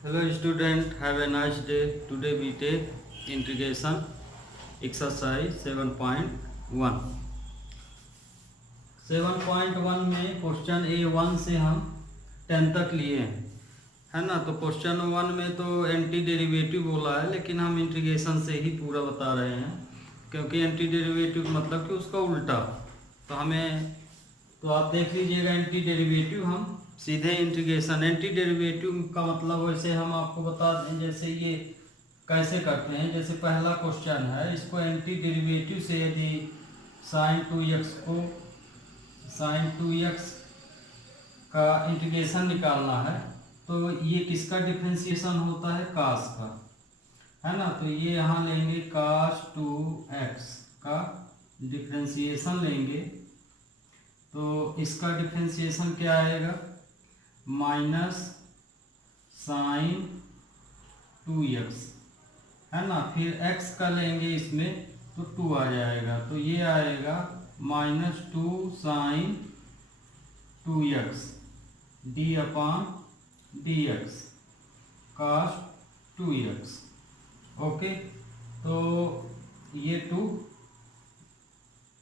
Hello student, have a nice day. Today we take integration exercise 7.1. 7.1 में question A1 से हम 10 तक लिए हैं, है ना। तो क्वेश्चन 1 में तो एंटी डेरिवेटिव बोला है, लेकिन हम इंटीग्रेशन से ही पूरा बता रहे हैं, क्योंकि एंटी डेरिवेटिव मतलब कि उसका उल्टा। तो आप देख लीजिएगा एंटी डेरिवेटिव, हम सीधे इंटीग्रेशन। एंटी डेरिवेटिव का मतलब वैसे हम आपको बता दें, जैसे ये कैसे करते हैं। जैसे पहला क्वेश्चन है, इसको एंटी डेरिवेटिव से यदि साइन 2x को साइन 2x का इंटीग्रेशन निकालना है, तो ये किसका डिफ्रेंशिएशन होता है? कास का, है ना। तो ये यहाँ लेंगे कास 2x का डिफ्रेंशिएशन लेंगे, तो इसका डिफ्रेंशिएशन क्या आएगा? माइनस साइन 2x, है ना। फिर x का लेंगे इसमें, तो 2 आ जाएगा, तो ये आएगा -2 sine 2x D upon dx cos 2x। Okay, तो ये 2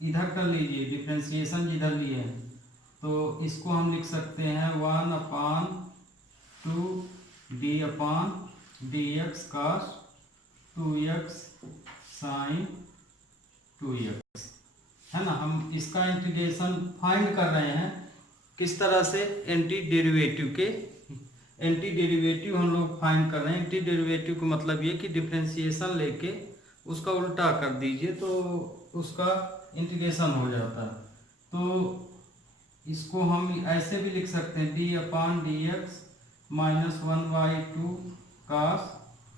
इधर कर लीजिए, डिफ्रेंशिएशन जिधर लिए हैं, तो इसको हम लिख सकते हैं 1/2 D upon dx cos 2x sine 2x, है ना। हम इसका इंटीग्रेशन फाइंड कर रहे हैं किस तरह से? एंटी डेरिवेटिव हम लोग फाइंड कर रहे हैं। एंटी डेरिवेटिव का मतलब ये कि डिफ्रेंशिएशन लेके उसका उल्टा कर दीजिए, तो उसका इंटीग्रेशन हो जाता है। तो इसको हम ऐसे भी लिख सकते हैं D upon dx -1/2 cos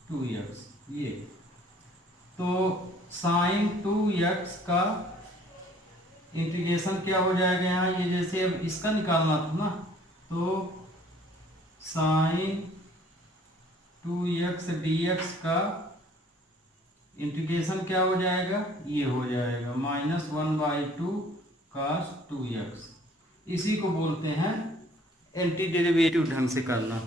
2x। ये तो साइन 2x का इंटीग्रेशन क्या हो जाएगा यहाँ? ये जैसे अब इसका निकालना था ना, तो साइन 2x dx का इंटीग्रेशन क्या हो जाएगा? ये हो जाएगा -1/2 cos 2x। इसी को बोलते हैं एंटी डेरिवेटिव ढंग से करना।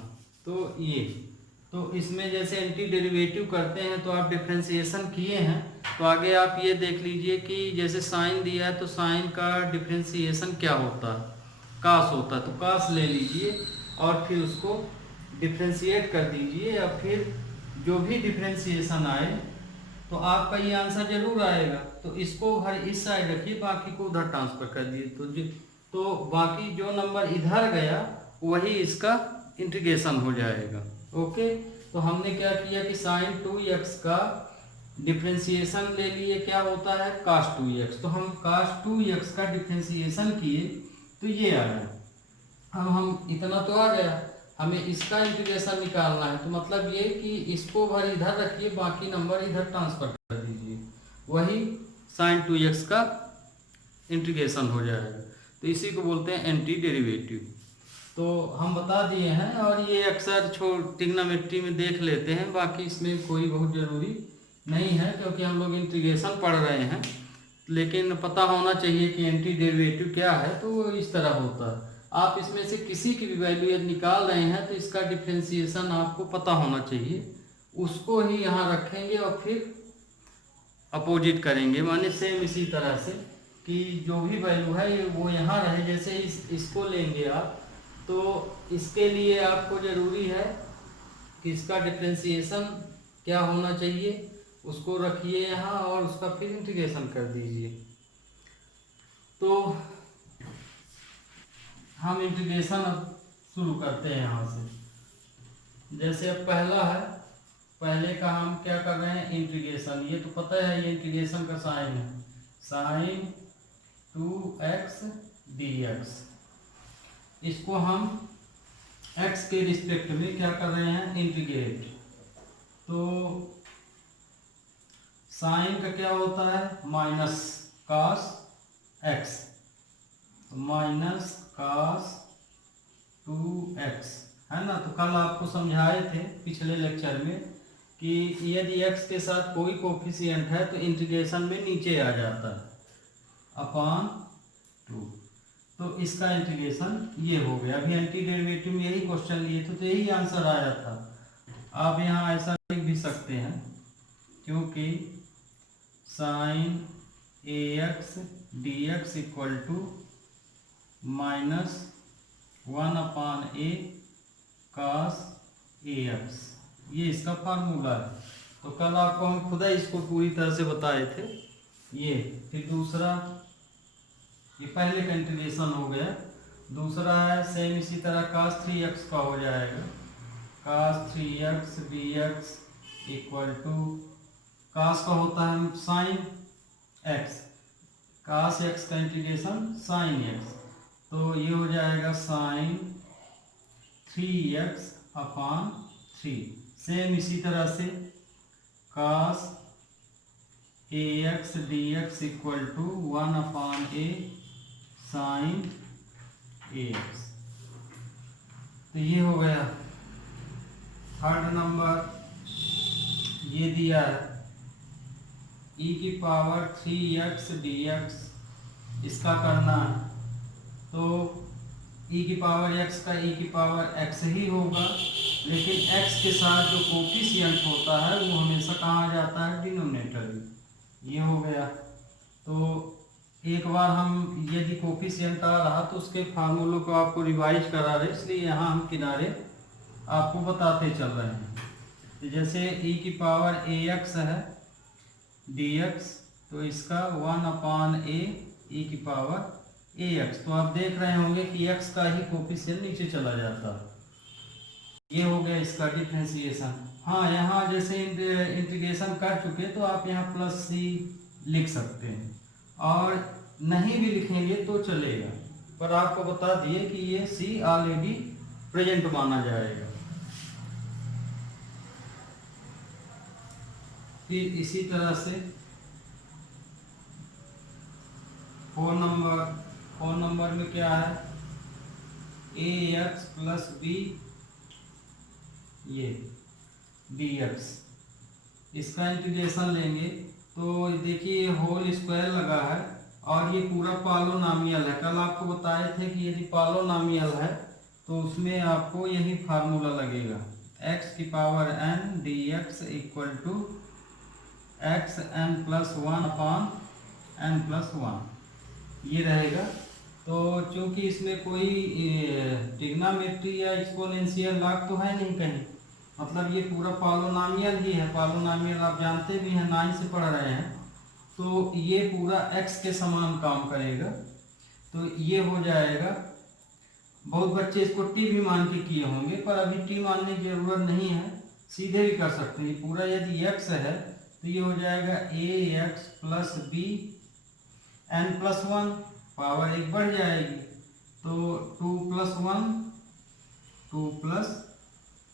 तो इसमें जैसे एंटी डेरिवेटिव करते हैं, तो आप डिफ्रेंशिएशन किए हैं, तो आगे आप ये देख लीजिए कि जैसे साइन दिया है, तो साइन का डिफ्रेंशिएशन क्या होता है? कास होता है। तो कास ले लीजिए और फिर उसको डिफ्रेंशिएट कर दीजिए, और फिर जो भी डिफ्रेंशिएशन आए तो आपका ये आंसर जरूर आएगा। तो इसको हर इस साइड रखिए, बाकी को उधर ट्रांसफर कर दिए, तो बाकी जो नंबर इधर गया वही इसका इंटीग्रेशन हो जाएगा। ओके, तो हमने क्या किया कि साइन 2x का डिफ्रेंशिएशन ले लिए, क्या होता है? cos 2x। तो हम cos 2x का डिफ्रेंशिएशन किए, तो ये आया। अब हम इतना तो आ गया, हमें इसका इंटीग्रेशन निकालना है। तो मतलब ये कि इसको भर इधर रखिए, बाकी नंबर इधर ट्रांसफर कर दीजिए, वही साइन 2x का इंटीग्रेशन हो जाएगा। तो इसी को बोलते हैं एंटी डेरिवेटिव। तो हम बता दिए हैं, और ये अक्सर ट्रिग्नोमेट्री में देख लेते हैं, बाकी इसमें कोई बहुत ज़रूरी नहीं है, क्योंकि हम लोग इंटीग्रेशन पढ़ रहे हैं। लेकिन पता होना चाहिए कि एंटी डेरिवेटिव क्या है, तो वो इस तरह होता है। आप इसमें से किसी की भी वैल्यू यदि निकाल रहे हैं, तो इसका डिफ्रेंशिएशन आपको पता होना चाहिए, उसको ही यहाँ रखेंगे और फिर अपोजिट करेंगे, माने सेम इसी तरह से कि जो भी वैल्यू है वो यहाँ रहे। जैसे इसको लेंगे आप, तो इसके लिए आपको ज़रूरी है कि इसका डिफ्रेंशिएशन क्या होना चाहिए, उसको रखिए यहाँ और उसका फिर इंटीग्रेशन कर दीजिए। तो हम इंटीग्रेशन अब शुरू करते हैं यहाँ से। जैसे अब पहला है, पहले का हम क्या कर रहे हैं? इंटीग्रेशन। ये तो पता है, ये इंटीग्रेशन का साइन है, साइन 2x dx। इसको हम x के रिस्पेक्ट में क्या कर रहे हैं? इंटीग्रेट। तो साइन का क्या होता है? Minus cos x, minus cos 2x, है ना। तो कल आपको समझाए थे पिछले लेक्चर में कि यदि x के साथ कोई कोफिशिएंट है तो इंटीग्रेशन में नीचे आ जाता है अपॉन 2। तो इसका इंटीग्रेशन ये हो गया। अभी एंटी डेरिवेटिव में यही क्वेश्चन लिए थे, तो यही आंसर आया था। आप यहाँ ऐसा लिख भी सकते हैं, क्योंकि sine A X D X equal to -1/a cos A X, ये इसका फार्मूला है। तो कल आपको हम खुद ही इसको पूरी तरह से बताए थे। ये फिर दूसरा, ये पहले का इंटीग्रेशन हो गया। दूसरा है सेम इसी तरह cos 3x का हो जाएगा, cos 3x dx equal to, cos का होता है sin x, cos x का इंटीग्रेशन sin x, तो ये हो जाएगा sin 3x/3। सेम इसी तरह से cos ax dx equal to 1/a sin ax। तो ये हो गया। थर्ड नंबर ये दिया है e⁻3x dx, इसका करना है। तो e⁻x का e⁻x ही होगा, लेकिन x के साथ जो कोफिशिएंट होता है वो हमेशा कहाँ आ जाता है, डिनोमिनेटर में। ये हो गया। तो एक बार हम यदि कोफिशिएंट आ रहा तो उसके फार्मूलों को आपको रिवाइज करा रहे, इसलिए यहाँ हम किनारे आपको बताते चल रहे हैं। तो जैसे e⁻ax है dx, तो इसका 1/a e⁻ax, तो आप देख रहे होंगे कि x का ही कोफिशिएंट नीचे चला जाता है। ये हो गया इसका डिफरेंशिएशन। हाँ, यहाँ जैसे इंटीग्रेशन कर चुके तो आप यहाँ +c लिख सकते हैं, और नहीं भी लिखेंगे तो चलेगा, पर आपको बता दिए कि ये c ऑलरेडी प्रेजेंट माना जाएगा। फिर इसी तरह से 4 नंबर में क्या है, ax + b ये dx, इसका इंटीग्रेशन लेंगे तो देखिए होल स्क्वायर लगा है, और ये पूरा पॉलिनोमियल है। कल आपको बताए थे कि यदि पॉलिनोमियल है तो उसमें आपको यही फार्मूला लगेगा, x⁻n dx equal to xn+1/n+1, ये रहेगा। तो चूंकि इसमें कोई ट्रिग्नोमेट्री या एक्सपोनेंशियल लॉग तो है नहीं कहीं, मतलब ये पूरा पॉलिनोमियल ही है। पॉलिनोमियल आप जानते भी हैं, 9 से पढ़ रहे हैं, तो ये पूरा x के समान काम करेगा। तो ये हो जाएगा। बहुत बच्चे इसको t भी मान के किए होंगे, पर अभी t मानने की जरूरत नहीं है, सीधे भी कर सकते हैं। पूरा यदि x है तो ये हो जाएगा ax + b n+1, पावर 1 बढ़ जाएगी, तो 2 +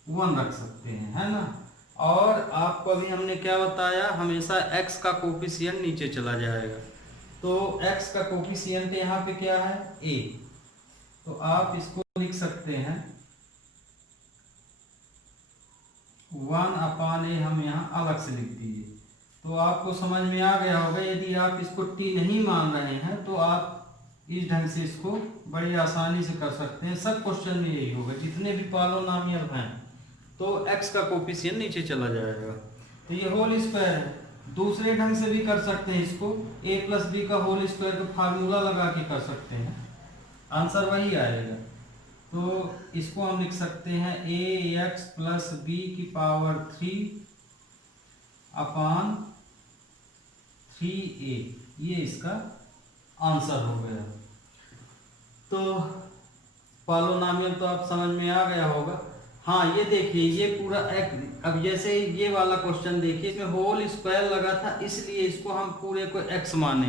1 रख सकते हैं, है ना। और आपको अभी हमने क्या बताया, हमेशा x का कोफिशिएंट नीचे चला जाएगा। तो x का कोफिशिएंट यहाँ पे क्या है, a, तो आप इसको लिख सकते हैं 1/a, हम यहाँ अलग से लिख दीजिए। तो आपको समझ में आ गया होगा। यदि आप इसको t नहीं मान रहे हैं तो आप इस ढंग से इसको बड़ी आसानी से कर सकते हैं। सब क्वेश्चन में यही होगा, जितने भी पॉलिनोमियल हैं तो x का कोफिशिएंट नीचे चला जाएगा। तो ये होल स्क्वायर है। दूसरे ढंग से भी कर सकते हैं इसको, a + b का होल स्क्वायर का फार्मूला लगा के कर सकते हैं, आंसर वही आएगा। तो इसको हम लिख सकते हैं ax + b⁻3/3a, ये इसका आंसर हो गया। तो पॉलिनोमियल तो आप समझ में आ गया होगा। हाँ, ये देखिए, ये पूरा एक, अब जैसे ये वाला क्वेश्चन देखिए, इसमें होल स्क्वायर लगा था, इसलिए इसको हम पूरे को x माने,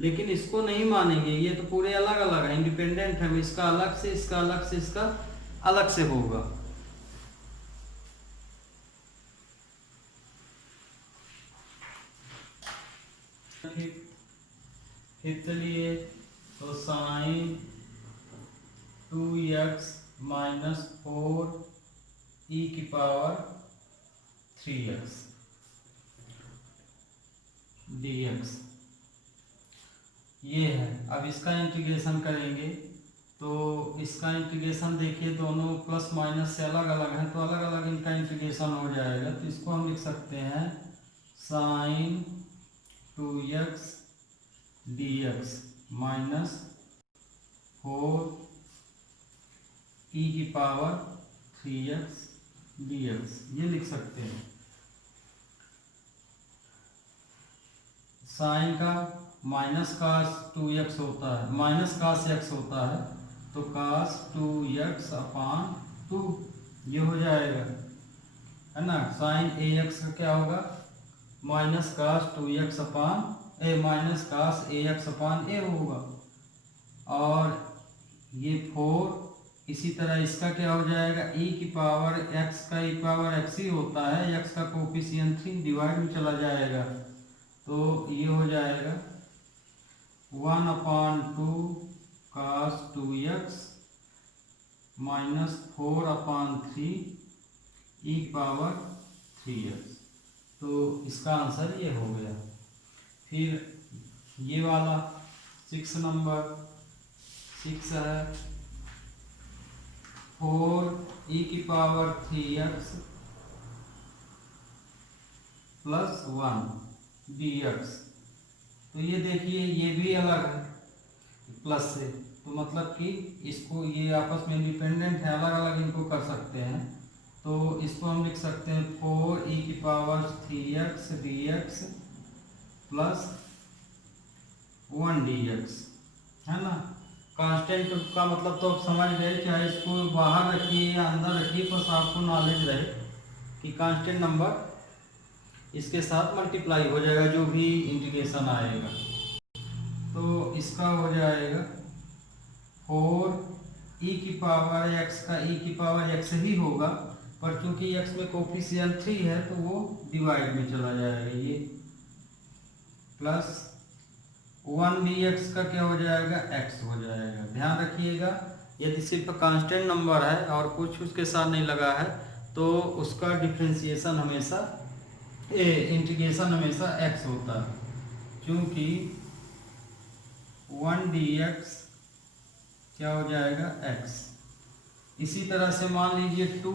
लेकिन इसको नहीं मानेंगे, ये तो पूरे अलग अलग है, इंडिपेंडेंट है। इसका अलग से, इसका अलग से, इसका अलग से होगा। फिर चलिए, तो sin 2x - 4 e⁻3x dx ये है। अब इसका इंटीग्रेशन करेंगे तो इसका इंटीग्रेशन देखिए, दोनों प्लस माइनस से अलग अलग हैं तो अलग अलग इनका इंटीग्रेशन हो जाएगा। तो इसको हम लिख सकते हैं sign 2x dx minus 4e3x dx, ये लिख सकते हैं। साइन का माइनस कास 2x होता है, माइनस कास x होता है, तो कास 2x अपान 2 ये हो जाएगा, है ना। साइन ax का क्या होगा, minus cos 2x upon minus cos ax upon a होगा। और ये 4, इसी तरह इसका क्या हो जाएगा, e की पावर x का e पावर x ही होता है, x का कोफिशिएंट 3 डिवाइड में चला जाएगा, तो ये हो जाएगा 1/2 cos 2x minus 4/3 e power 3x। तो इसका आंसर ये हो गया। फिर ये वाला 6 नंबर 6 है 4e3x प्लस 1 dx। तो ये देखिए ये भी अलग है प्लस से, तो मतलब कि इसको ये आपस में इंडिपेंडेंट है, अलग अलग इनको कर सकते हैं। तो इसको हम लिख सकते हैं 4e3x dx प्लस 1 dx, है ना। कांस्टेंट का मतलब तो आप समझ गए, चाहे इसको बाहर रखिए या अंदर रखिए, बस आपको नॉलेज रहे कि कांस्टेंट नंबर इसके साथ मल्टीप्लाई हो जाएगा जो भी इंटीग्रेशन आएगा। तो इसका हो जाएगा 4e का e ही होगा, पर चूंकि x में कोफिशिएंट 3 है तो वो डिवाइड में चला जाएगा, ये प्लस 1 dx का क्या हो जाएगा, x हो जाएगा। ध्यान रखिएगा, यदि सिर्फ कांस्टेंट नंबर है और कुछ उसके साथ नहीं लगा है तो उसका डिफरेंशिएशन हमेशा इंटीग्रेशन हमेशा x होता है, क्योंकि 1 dx क्या हो जाएगा, x। इसी तरह से मान लीजिए 2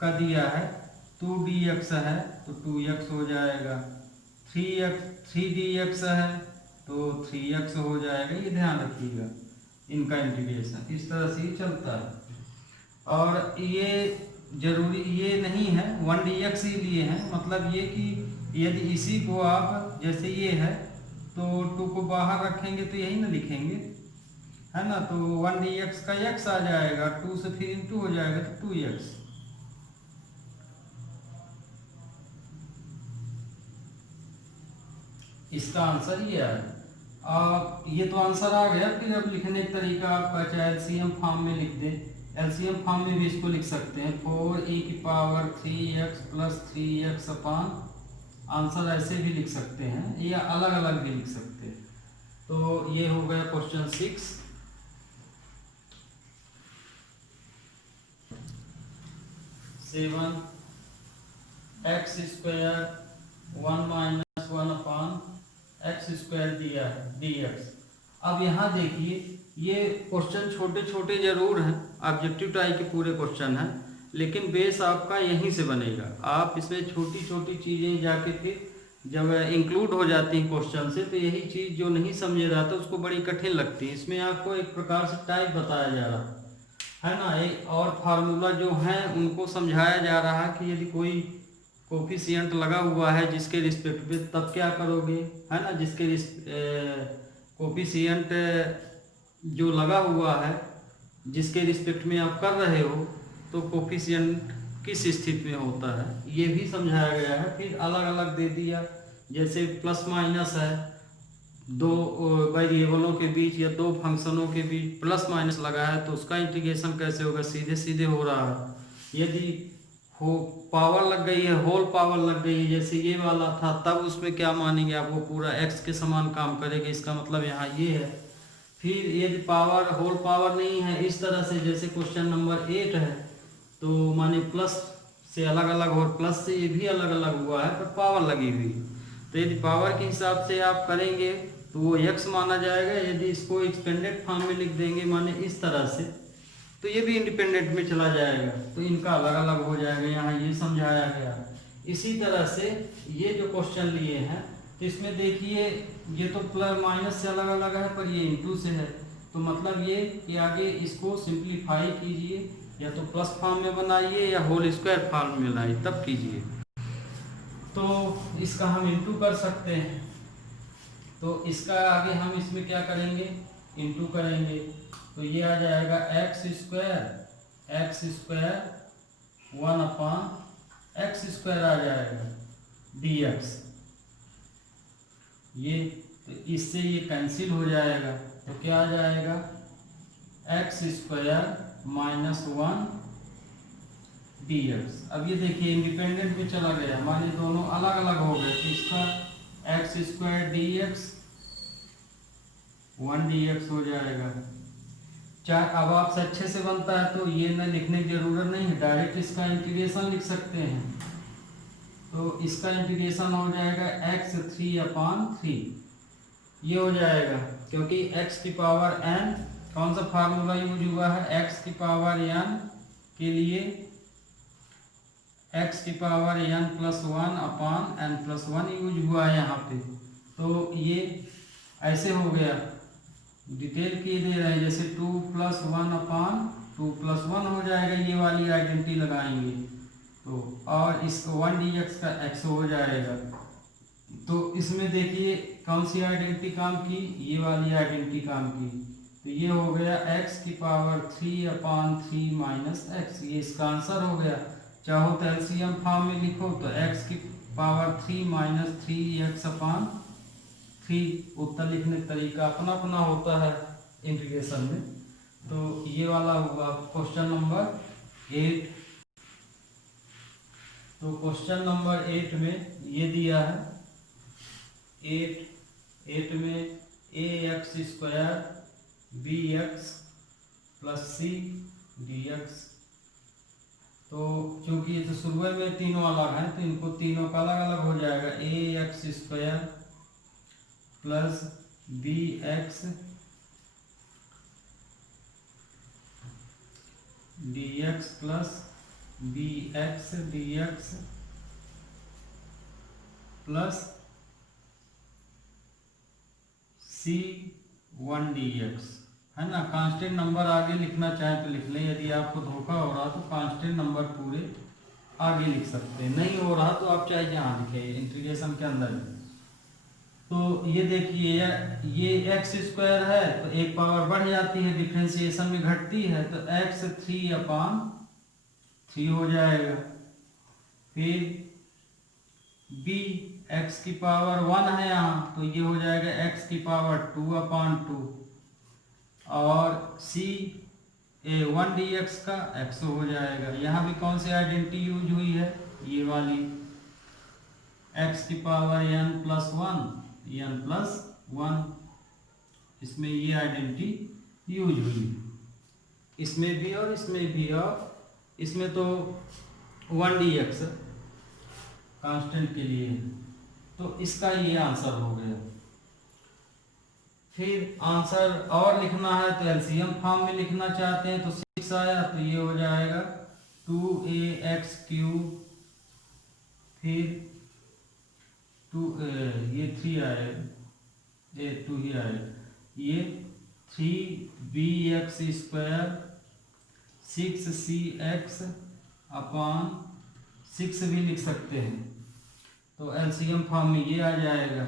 का दिया है, 2 dx है तो 2x हो जाएगा, 3 dx है तो 3x हो जाएगा। ये ध्यान रखिएगा, इनका इंटीग्रेशन इस तरह से ही चलता है। और ये जरूरी ये नहीं है 1 dx ही लिए हैं, मतलब ये कि यदि इसी को आप जैसे ये है तो 2 को बाहर रखेंगे तो यही ना लिखेंगे, है ना। तो 1 dx का x आ जाएगा, 2 से फिर इंटू हो जाएगा तो 2x। इसका आंसर ये है। ये तो आंसर आ गया। फिर अब लिखने का तरीका आपका चाहे एलसीएम फॉर्म में लिख दे, एलसीएम फॉर्म में भी इसको लिख सकते हैं 4e3x प्लस 3x अपान, आंसर ऐसे भी लिख सकते हैं या अलग अलग भी लिख सकते हैं। तो ये हो गया क्वेश्चन 6। 7 x स्क्वायर 1 माइनस 1 अपान x स्क्वायर दिया है dx। अब यहाँ देखिए ये क्वेश्चन छोटे छोटे जरूर हैं, ऑब्जेक्टिव टाइप के पूरे क्वेश्चन हैं, लेकिन बेस आपका यहीं से बनेगा। आप इसमें छोटी छोटी चीज़ें जाके फिर जब इंक्लूड हो जाती हैं क्वेश्चन से, तो यही चीज़ जो नहीं समझे रहा था उसको बड़ी कठिन लगती है। इसमें आपको एक प्रकार से टाइप बताया जा रहा है ना, एक और फार्मूला जो हैं उनको समझाया जा रहा है कि यदि कोई कोफिशिएंट लगा हुआ है जिसके रिस्पेक्ट में तब क्या करोगे, है ना। जिसके कोफिशिएंट जो लगा हुआ है जिसके रिस्पेक्ट में आप कर रहे हो तो कोफिशिएंट किस स्थिति में होता है ये भी समझाया गया है। फिर अलग अलग दे दिया, जैसे प्लस माइनस है, दो वेरिएबलों के बीच या दो फंक्शनों के बीच प्लस माइनस लगा है तो उसका इंटीग्रेशन कैसे होगा, सीधे सीधे हो रहा है। यदि हो पावर लग गई है, होल पावर लग गई है जैसे ये वाला था, तब उसमें क्या मानेंगे आप, वो पूरा x के समान काम करेगा, इसका मतलब यहाँ ये है। फिर यदि पावर होल पावर नहीं है इस तरह से, जैसे क्वेश्चन नंबर 8 है, तो माने प्लस से अलग अलग और प्लस से ये भी अलग अलग हुआ है पर पावर लगी हुई। तो यदि पावर के हिसाब से आप करेंगे तो वो x माना जाएगा। यदि इसको एक्सपेंडेड फॉर्म में लिख देंगे माने इस तरह से, तो ये भी इंडिपेंडेंट में चला जाएगा, तो इनका अलग अलग हो जाएगा। यहाँ ये समझाया गया। इसी तरह से ये जो क्वेश्चन लिए हैं, तो इसमें देखिए ये तो प्लस माइनस से अलग अलग है, पर ये इंटू से है, तो मतलब ये कि आगे इसको सिंप्लीफाई कीजिए, या तो प्लस फॉर्म में बनाइए या होल स्क्वायर फॉर्म में बनाइए, तब कीजिए। तो इसका हम इंटू कर सकते हैं, तो इसका आगे हम इसमें क्या करेंगे, इंटू करेंगे, तो ये आ जाएगा एक्स स्क्वायर 1/x² आ जाएगा dx। ये तो इससे ये कैंसिल हो जाएगा, तो क्या आ जाएगा x² -1 dx। अब ये देखिए इंडिपेंडेंट में चला गया, माने दोनों अलग अलग हो गए, तो इसका x² dx 1 dx हो जाएगा। चाहे अब आपसे अच्छे से बनता है तो ये न लिखने की जरूरत नहीं है, डायरेक्ट इसका इंटीग्रेशन लिख सकते हैं। तो इसका इंटीग्रेशन हो जाएगा x3/3, ये हो जाएगा, क्योंकि x की पावर n कौन सा फार्मूला यूज हुआ है, x की पावर n के लिए x की पावर n+1/n+1 यूज हुआ है यहाँ पे। तो ये ऐसे हो गया, डिटेल किए दे रहे हैं, जैसे 2+1/2+1 हो जाएगा, ये वाली आइडेंटिटी लगाएंगे तो, और इसको 1 dx का x हो जाएगा। तो इसमें देखिए कौन सी आइडेंटिटी काम की, ये वाली आइडेंटिटी काम की, तो ये हो गया x की पावर 3/3 - x, ये इसका आंसर हो गया। चाहो तो एलसीएम फॉर्म में लिखो तो x की पावर 3 - 3x/3, उत्तर लिखने का तरीका अपना अपना होता है इंटीग्रेशन में। तो ये वाला हुआ क्वेश्चन नंबर 8। तो क्वेश्चन नंबर 8 में ये दिया है, 8 में ax² bx + c dx। तो चूंकि ये तो शुरू में तीनों अलग हैं, तो इनको तीनों का अलग अलग हो जाएगा, ax² + bx dx + bx dx + c1 dx, है ना। कांस्टेंट नंबर आगे लिखना चाहे तो लिख लें, यदि आपको धोखा हो रहा तो कांस्टेंट नंबर पूरे आगे लिख सकते हैं, नहीं हो रहा तो आप चाहे जहाँ लिखें इंटीग्रेशन के अंदर। तो ये देखिए ये x² है, तो एक पावर बढ़ जाती है, डिफ्रेंसिएशन में घटती है, तो x 3/3 हो जाएगा। फिर b x की पावर 1 है यहाँ, तो ये हो जाएगा x की पावर 2/2, और c 1 dx का x हो जाएगा। यहाँ भी कौन सी आइडेंटिटी यूज हुई है, ये वाली, x की पावर n+1, इसमें ये आइडेंटिटी यूज हुई, इसमें भी और इसमें भी, और इसमें तो 1 dx कांस्टेंट के लिए, तो इसका ये आंसर हो गया। फिर आंसर और लिखना है तो एलसीएम फॉर्म में लिखना चाहते हैं, तो 6 आया, तो ये हो जाएगा 2ax3, फिर 2 ये 3 आएगा, ये 2 ही आएगा, ये 3bx² 6cx/6 भी लिख सकते हैं, तो एलसीएम फॉर्म में ये आ जाएगा।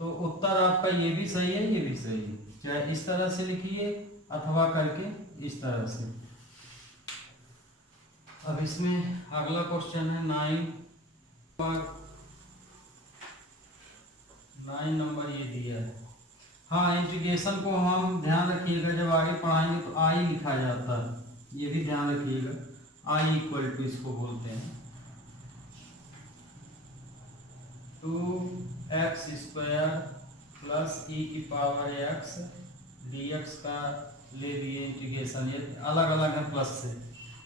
तो उत्तर आपका ये भी सही है, ये भी सही है, चाहे इस तरह से लिखिए अथवा करके इस तरह से। अब इसमें अगला क्वेश्चन है 9 नंबर ये दिया है। हाँ, इंटीग्रेशन को हम ध्यान रखिएगा, जब आगे पढ़ाएंगे तो आई लिखा जाता है, ये भी ध्यान रखिएगा, आई = इसको बोलते हैं 2x² + e⁻x dx का ले लिए इंटीग्रेशन, ये अलग अलग है प्लस से,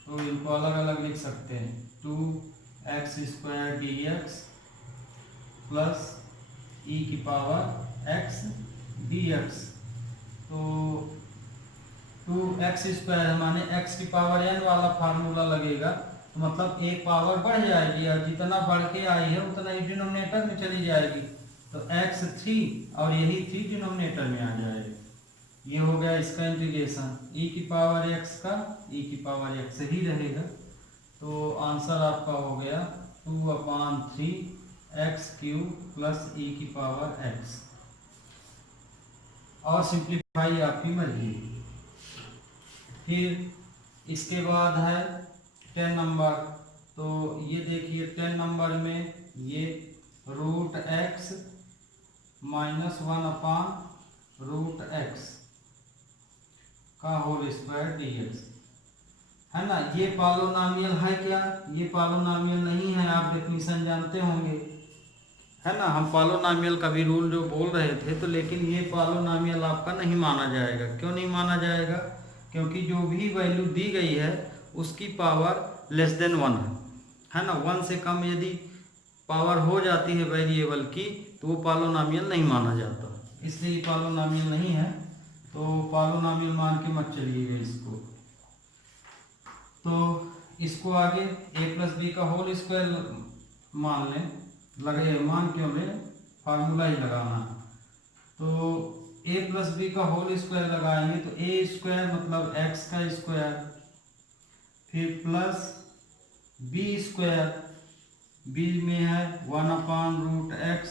तो इनको अलग अलग लिख सकते हैं, 2x² dx + e⁻x x D x. तो 2x² माने x की पावर n वाला फार्मूला लगेगा, तो मतलब एक पावर बढ़ जाएगी और जितना बढ़ के आई है उतना ही डिनोमिनेटर में चली जाएगी। तो x3 और यही 3 डिनोमिनेटर में आ जाएगा। ये हो गया इसका इंटीग्रेशन, e की पावर x का e की पावर x ही रहेगा। तो आंसर आपका हो गया 2/3 x³ + e की पावर x। और सिंप्लीफाई आपकी मर्जी। फिर इसके बाद है 10 नंबर। तो ये देखिए 10 नंबर में ये √x - 1/√x का होल स्क्वायर dx है ना। ये पॉलिनोमियल है क्या? ये पॉलिनोमियल नहीं है, आप डेफिनेशन जानते होंगे है ना। हम पॉलिनोमियल का भी रूल जो बोल रहे थे, तो लेकिन ये पॉलिनोमियल आपका नहीं माना जाएगा। क्यों नहीं माना जाएगा? क्योंकि जो भी वैल्यू दी गई है उसकी पावर <1 है ना। 1 से कम यदि पावर हो जाती है वेरिएबल की तो वो पॉलिनोमियल नहीं माना जाता, इसलिए पॉलिनोमियल नहीं है। तो पॉलिनोमियल मान के मत चलिएगा इसको। तो इसको आगे a + b का होल स्क्वायर मान लें, लगे मान क्यों लें, फार्मूला ही लगाना। तो a + b का होल स्क्वायर लगाएंगे तो a² मतलब x का स्क्वायर, फिर प्लस b², b में है 1/√x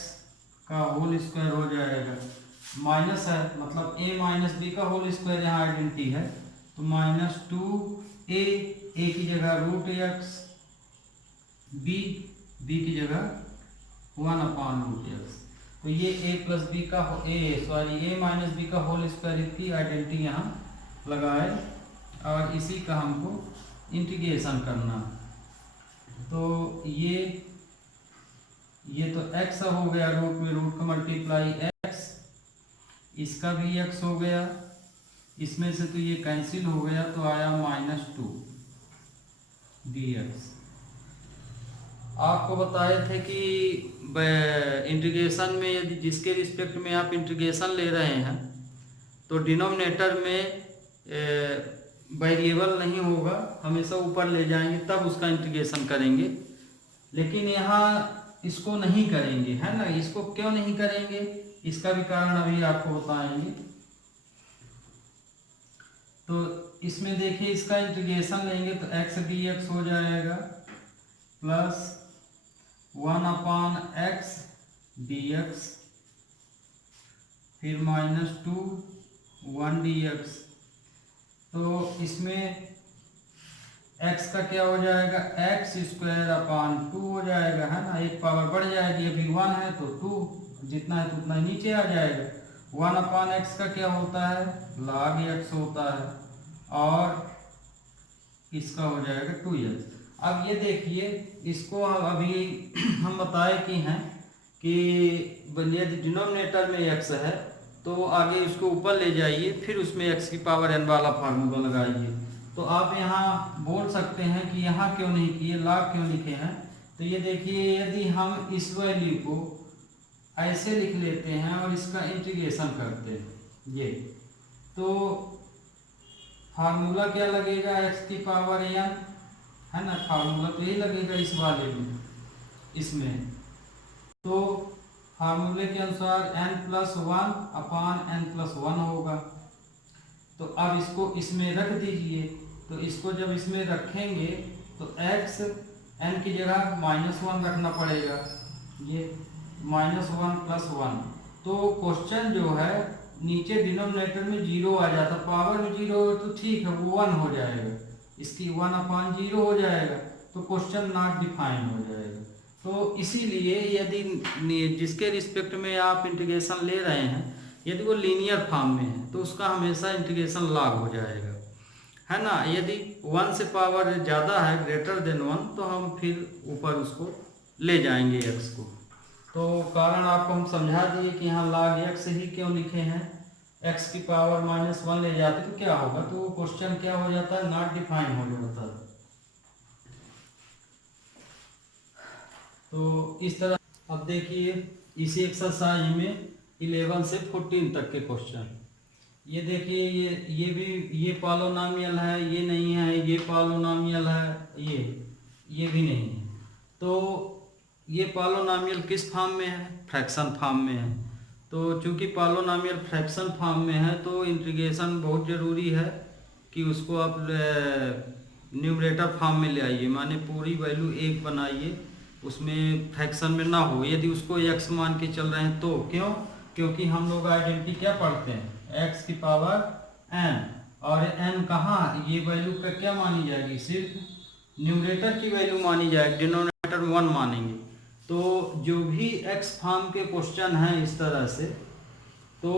का होल स्क्वायर हो जाएगा, माइनस है मतलब a - b का होल स्क्वायर यहाँ आइडेंटिटी है, तो -2a, a की जगह √x, b की जगह 1/√x। तो ये a + b का a - b का होल स्क्वायर की आइडेंटिटी यहाँ लगाए और इसी का हमको इंटीग्रेशन करना। तो ये तो x हो गया, रूट में रूट का मल्टीप्लाई x, इसका भी x हो गया, इसमें से तो ये कैंसिल हो गया तो आया -2 dx। आपको बताए थे कि इंटीग्रेशन में यदि जिसके रिस्पेक्ट में आप इंटीग्रेशन ले रहे हैं तो डिनोमिनेटर में वेरिएबल नहीं होगा, हमेशा ऊपर ले जाएंगे तब उसका इंटीग्रेशन करेंगे। लेकिन यहाँ इसको नहीं करेंगे है ना। इसको क्यों नहीं करेंगे, इसका भी कारण अभी आपको बताएंगे। तो इसमें देखिए इसका इंटीग्रेशन लेंगे तो x dx हो जाएगा प्लस 1/x dx, फिर -2 1 dx। तो इसमें x का क्या हो जाएगा, x² 2 हो जाएगा है ना। एक पावर बढ़ जाएगी, अभी 1 है तो 2 जितना है तो उतना नीचे आ जाएगा। 1/x का क्या होता है, log x होता है, और इसका हो जाएगा 2x। अब ये देखिए इसको अभी हम बताए कि हैं कि यदि डिनोमिनेटर में x है तो आगे इसको ऊपर ले जाइए, फिर उसमें x की पावर n वाला फार्मूला लगाइए। तो आप यहाँ बोल सकते हैं कि यहाँ क्यों नहीं किए, log क्यों लिखे हैं। तो ये देखिए यदि हम इस वैल्यू को ऐसे लिख लेते हैं और इसका इंटीग्रेशन करते हैं ये, तो फार्मूला क्या लगेगा, x की पावर n है ना। फार्मूला तो यही लगेगा इस वाले में, इसमें तो फार्मूले के अनुसार n+1/n+1 होगा। तो अब इसको इसमें रख दीजिए। तो इसको जब इसमें रखेंगे तो x n की जगह -1 रखना पड़ेगा, ये -1+1। तो क्वेश्चन जो है नीचे डिनोमिनेटर में 0 आ जाता, पावर में 0 तो ठीक है वो 1 हो जाएगा, इसकी 1/0 हो जाएगा, तो क्वेश्चन नॉट डिफाइन हो जाएगा। तो इसीलिए यदि जिसके रिस्पेक्ट में आप इंटीग्रेशन ले रहे हैं यदि वो लीनियर फॉर्म में है तो उसका हमेशा इंटीग्रेशन लॉग हो जाएगा है ना। यदि 1 से पावर ज़्यादा है >1 तो हम फिर ऊपर उसको ले जाएंगे x को। तो कारण आपको हम समझा दिए कि यहाँ log x ही क्यों लिखे हैं, x की पावर -1 ले जाते तो क्या होगा, तो वो क्वेश्चन क्या हो जाता है, नॉट डिफाइन हो जाता है। तो इस तरह अब देखिए इसी एक्सरसाइज में 11 से 14 तक के क्वेश्चन। ये देखिए, ये भी ये पॉलिनोमियल है, ये नहीं है, ये पॉलिनोमियल है, ये भी नहीं है। तो ये पॉलिनोमियल किस फॉर्म में है? फ्रैक्शन फॉर्म में है। तो चूंकि पॉलिनोमियल फ्रैक्शन फॉर्म में है तो इंटीग्रेशन बहुत ज़रूरी है कि उसको आप न्यूमरेटर फॉर्म में ले आइए, माने पूरी वैल्यू 1 बनाइए, उसमें फ्रैक्शन में ना हो। यदि उसको x मान के चल रहे हैं तो क्यों? क्योंकि हम लोग आइडेंटिटी क्या पढ़ते हैं, x की पावर n, और n कहाँ, ये वैल्यू का क्या मानी जाएगी, सिर्फ न्यूमरेटर की वैल्यू मानी जाएगी, डिनोमिनेटर 1 मानेंगे। तो जो भी x फॉर्म के क्वेश्चन हैं इस तरह से, तो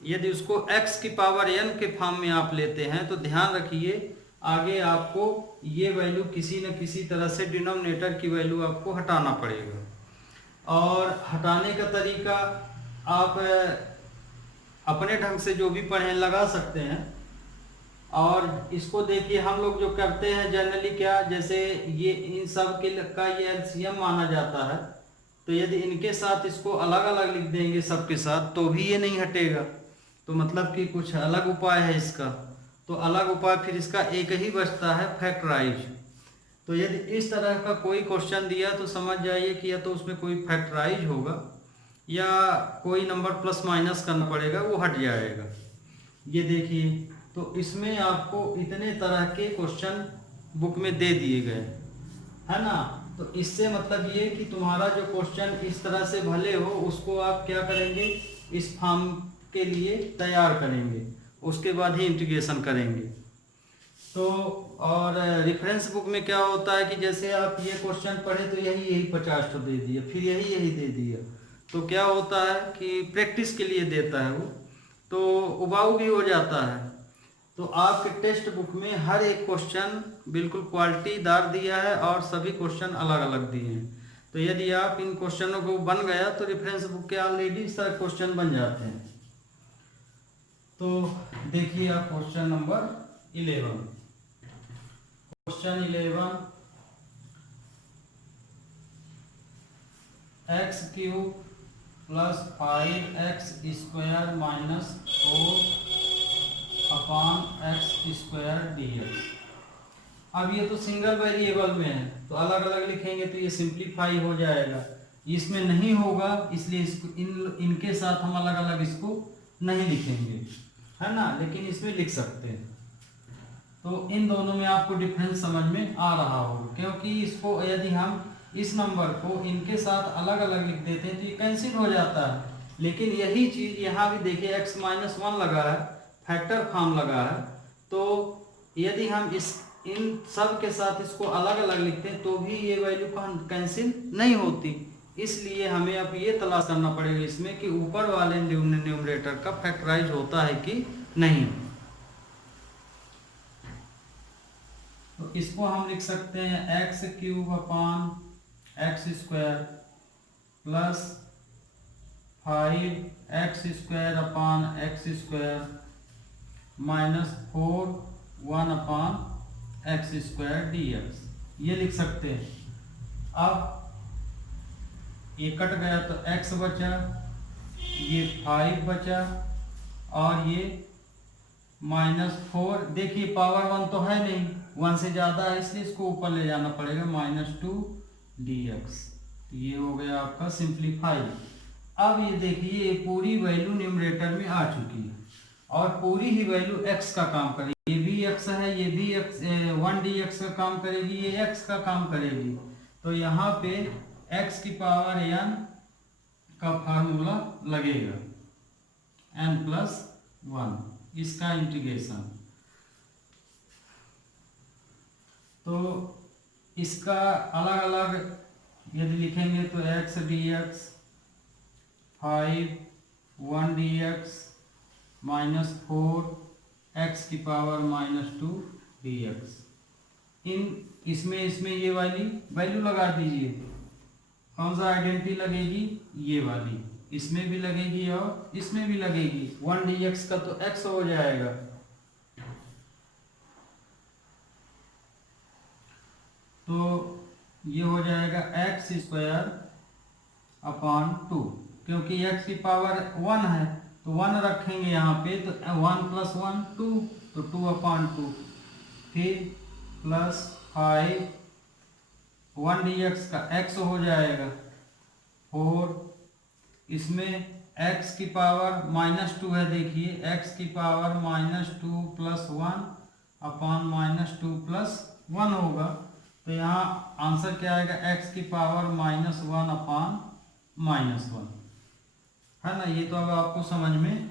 यदि उसको x की पावर n के फॉर्म में आप लेते हैं तो ध्यान रखिए आगे आपको ये वैल्यू किसी न किसी तरह से डिनोमिनेटर की वैल्यू आपको हटाना पड़ेगा। और हटाने का तरीका आप अपने ढंग से जो भी पढ़ें लगा सकते हैं। और इसको देखिए, हम लोग जो करते हैं जनरली क्या, जैसे ये इन सब के का ये एलसीएम माना जाता है, तो यदि इनके साथ इसको अलग अलग लिख देंगे सबके साथ तो भी ये नहीं हटेगा। तो मतलब कि कुछ अलग उपाय है इसका। तो अलग उपाय फिर इसका एक ही बचता है, फैक्टराइज। तो यदि इस तरह का कोई क्वेश्चन दिया तो समझ जाइए कि या तो उसमें कोई फैक्टराइज होगा या कोई नंबर प्लस माइनस करना पड़ेगा, वो हट जाएगा। ये देखिए, तो इसमें आपको इतने तरह के क्वेश्चन बुक में दे दिए गए, है ना। तो इससे मतलब ये कि तुम्हारा जो क्वेश्चन इस तरह से भले हो, उसको आप क्या करेंगे, इस फॉर्म के लिए तैयार करेंगे, उसके बाद ही इंटीग्रेशन करेंगे। तो और रेफरेंस बुक में क्या होता है कि जैसे आप ये क्वेश्चन पढ़े तो यही 50 तो दे दिया, फिर यही दे दिया, तो क्या होता है कि प्रैक्टिस के लिए देता है वो, तो उबाऊ भी हो जाता है। तो आपके टेक्स्ट बुक में हर एक क्वेश्चन बिल्कुल क्वालिटीदार दिया है और सभी क्वेश्चन अलग अलग दिए हैं। तो यदि आप इन क्वेश्चनों को बन गया तो रेफरेंस बुक के ऑलरेडी इस तरह क्वेश्चन बन जाते हैं। तो देखिए आप question number 11। Question 11, x cube plus 5x square minus 4 upon x square dx। अब ये तो सिंगल वेरिएबल में है तो अलग अलग लिखेंगे तो ये सिंप्लीफाई हो जाएगा। इसमें नहीं होगा इसलिए इसको इनके साथ हम अलग अलग इसको नहीं लिखेंगे, है ना, लेकिन इसमें लिख सकते हैं। तो इन दोनों में आपको डिफरेंस समझ में आ रहा होगा, क्योंकि इसको यदि हम इस नंबर को इनके साथ अलग अलग लिख देते हैं तो ये कैंसिल हो जाता है। लेकिन यही चीज यहाँ भी देखिए, x-1 लगा है, फैक्टर फॉर्म लगा है, तो यदि हम इन सब के साथ इसको अलग अलग लिखते हैं तो भी ये वैल्यू कैंसिल नहीं होती। इसलिए हमें अब ये तलाश करना पड़ेगा इसमें कि ऊपर वाले न्यूमरेटर का फैक्टराइज होता है कि नहीं। तो इसको हम लिख सकते हैं x cube upon x square plus 5x square upon x square minus 4 1 upon x square dx, ये लिख सकते हैं। अब ये कट गया तो x बचा, ये 5 बचा और ये -4। देखिए पावर 1 तो है नहीं, 1 से ज़्यादा है इसलिए इसको ऊपर ले जाना पड़ेगा, -2 dx। तो ये हो गया आपका सिंप्लीफाई। अब ये देखिए ये पूरी वैल्यू न्यूमरेटर में आ चुकी है और पूरी ही वैल्यू x का काम करेगी। ये भी x है, ये भी x 1 dx का काम करेगी, ये x का काम करेगी। तो यहाँ पे x की पावर n का फार्मूला लगेगा n+1, इसका इंटीग्रेशन। तो इसका अलग अलग यदि लिखेंगे तो x dx 5 1 dx -4 x की पावर -2 dx। इसमें ये वाली वैल्यू लगा दीजिए। कौन सा आइडेंटिटी लगेगी, ये वाली, इसमें भी लगेगी और इसमें भी लगेगी। 1 dx का तो x हो जाएगा, तो ये हो जाएगा x स्क्वायर अपॉन 2। क्योंकि x की पावर 1 है तो 1 रखेंगे यहाँ पे, तो 1 + 1 2, तो 2/2, फिर प्लस 5 1 dx का x हो जाएगा 4, इसमें x की पावर -2 है, देखिए x की पावर -2 + 1/-2 + 1 होगा, तो यहाँ आंसर क्या आएगा, x की पावर -1/-1 है ना। ये तो अब आपको समझ में